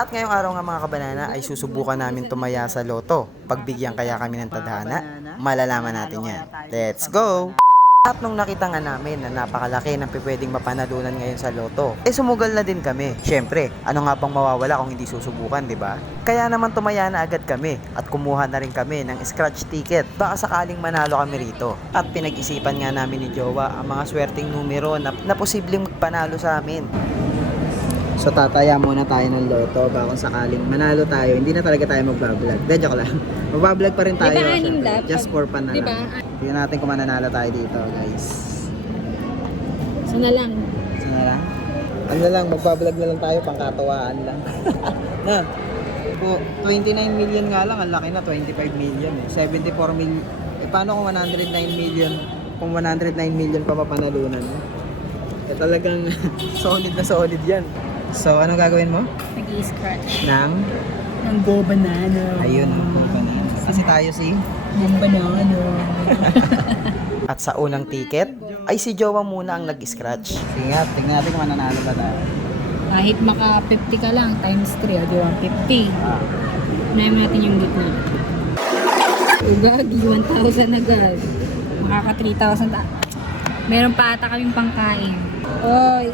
At ngayong araw nga mga kabanana ay susubukan namin tumaya sa loto. Pagbigyan kaya kami ng tadhana, malalaman natin yan. Let's go! At nung nakita nga namin na napakalaki ng pwedeng mapanalunan ngayon sa loto, sumugal na din kami. Syempre, ano nga bang mawawala kung hindi susubukan, di ba? Kaya naman tumaya na agad kami at kumuha na rin kami ng scratch ticket. Baka sakaling manalo kami rito. At pinag-isipan nga namin ni Jowa ang mga swerteng numero na posibleng magpanalo sa amin. So tataya muna tayo ng loto baka kung sakaling manalo tayo, hindi na talaga tayo magbablog. De, joke lang. Magbablog pa rin tayo. Diba, just for fun na diba? lang. Tingnan natin kung mananalo tayo dito, guys. So na lang. So na lang? Ano lang, magbablog na lang tayo, pangkatawaan lang. Na, 29 million nga lang, ang laki na, 25 million eh. 74 million. Eh paano kung 109 million? Kung 109 million pa mapanalunan mo? Eh talagang solid na solid yan. So, ano gagawin mo? Nag-i-scratch. Ng Go Banana. Ayun, Go Banana. Kasi tayo si Go Banana. At sa unang ticket, ay si Jowa muna ang nag-scratch. Sige nga, tignan natin kung mananalo ba tayo. Kahit maka 50 ka lang, times 3, o di ba? 50. Unahin natin yung gitna. Ugagi, 1,000 agad. Makaka 3,000. Meron pa ata kaming pangkain. Oy.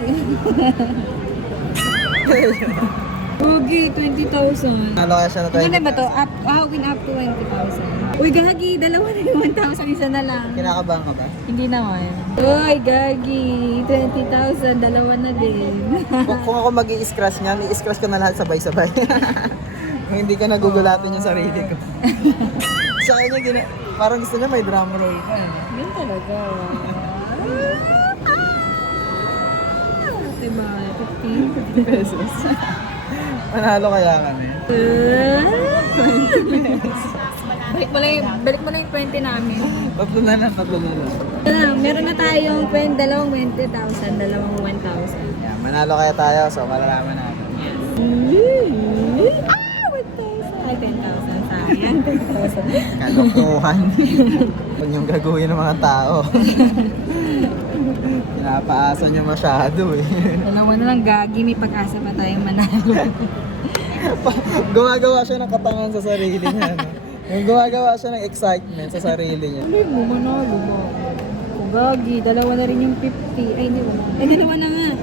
Ugi, 20,000. Nalo kaya siya na 20. Ano ba to? Win up to 20,000. Uy, gagi, dalawa na yung 1,000, isa na lang. Kinakabahan ka ba? Hindi naman. Uy, gagi, 20,000, dalawa na din. Kung ako mag-i-scratch niyan, i-scratch ko na lahat sabay-sabay. Kung hindi ka nagugulatin yung sarili ko. Sa kanya, parang gusto niya may drum roll pa eh. Yun talaga. Diba? 50 pesos. Manalo kaya kami. Balik mo na yung 20 namin. Tatlo na lang. Meron na tayong dalawang 20,000, dalawang 1,000. Yeah, manalo kaya tayo, so malalaman natin. Ay, 10,000 sayang. 10,000. Kalokohan. Kung yung gagawin ng mga tao. Pinapaasa niyo masyado eh. Dalawa na lang, gagi, may pag-asa pa tayong manalo. Gumagawa siya ng katangan sa sarili niya. No? Yung gumagawa siya ng excitement sa sarili niya. Ano mo, manalo ba? O gagi, dalawa na rin yung 50. Ay, hindi wala. Ay, dalawa na nga.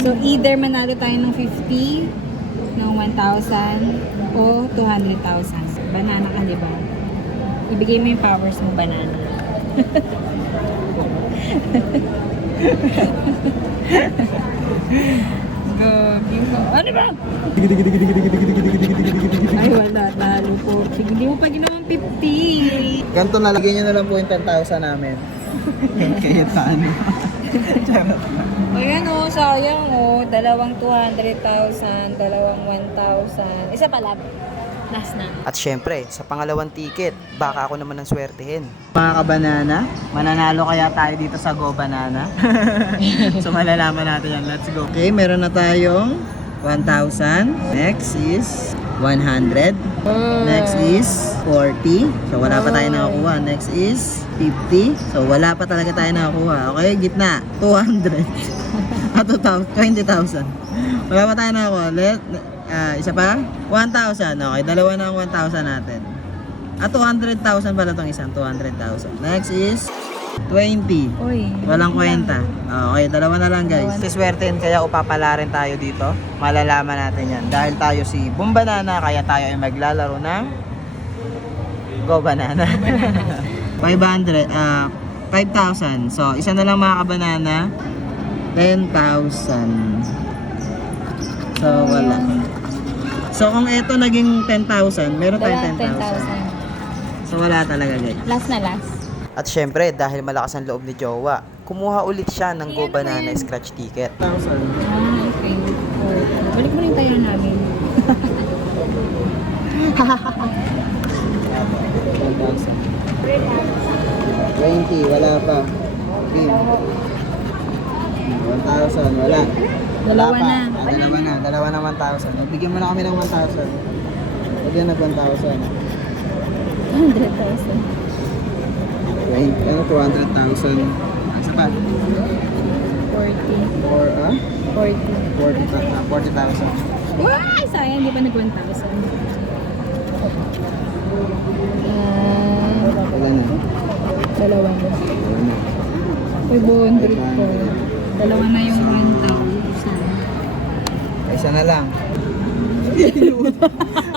So, either manalo tayo ng 50, ng 1,000, o 200,000. Banana ka, di ba? Ibigay mo yung powers mo, banana. Gagi mo. Ano ba? Ay, wala. Lalo po. Hindi mo pa ginawang 50. Ganto na, lagyan niyo na lang po yung 10,000 namin. Kaya taano. Charot lang. Ayan o, sayang o. Dalawang 200,000, dalawang 1,000. Isa pala. Last na. At syempre, sa pangalawang ticket, baka ako naman ang swertehin. Mga kabanana, mananalo kaya tayo dito sa Go Banana? So malalaman natin yan. Let's go. Okay, meron na tayong 1,000. Next is 100. Next is 40. So wala pa tayo nakakuha. Next is 50. So wala pa talaga tayo nakakuha. Okay, gitna. 200. At 20,000. Wala pa tayo nakakuha. Isa pa? 1,000. Okay, dalawa na ang 1,000 natin. At 200,000 pala itong isang. 200,000. Next is 20. Uy. Walang kwenta. Okay, dalawa na lang guys. Siswertein kaya upapala rin tayo dito. Malalaman natin yan. Dahil tayo si Boom Banana, kaya tayo ay maglalaro ng Go Banana. 500. 5,000. So, isa na lang mga kabanana. 10,000. So, wala. So, kung ito naging 10,000, meron tayong 10,000. So, wala talaga guys. Last na last. At syempre, dahil malakas ang loob ni Jowa, kumuha ulit siya ng Go Banana scratch ticket. 1,000. Okay. Balik mo na yung tayo namin. 20, wala pa. 1,000, wala. Dalawa Wala pa. na. Dalawa na 1,000. Bigyan mo na kami ng 1,000. Bigyan na 1,000. 100,000. 200,000. Isa pa. 40. Or, 40. 40,000. Why? Sayang, hindi pa nag 1,000. Wala na. Dalawa na. 500 ko. Dalawa na yung 1,000. Isa na lang.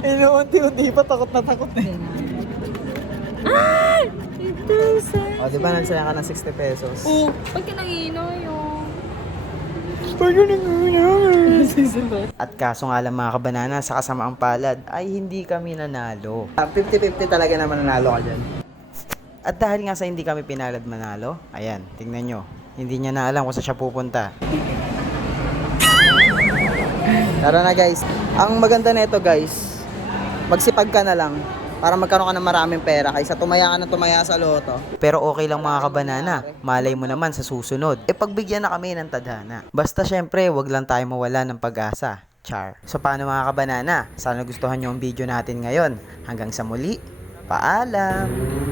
Inuunti-unti pa, takot na takot na. Ah! 8,000! O, di ba nagsaya ka ng 60 pesos? Oo. Pag ka nangino yung... At kaso nga lang mga kabanana, sa kasamaang palad, ay hindi kami nanalo. 50-50 talaga naman nanalo ka dyan. At dahil nga sa hindi kami pinalad manalo, ayan, tingnan nyo. Hindi niya na alam kung saan siya pupunta. Tara na guys. Ang maganda nito guys, magsipag ka na lang para magkaroon ka ng maraming pera kaysa tumaya ka na tumaya sa loto. Pero okay lang mga kabanana, malay mo naman sa susunod. E pagbigyan na kami ng tadhana. Basta syempre, wag lang tayo mawala ng pag-asa. Char. So paano mga kabanana? Sana gustuhan nyo ang video natin ngayon. Hanggang sa muli, paalam!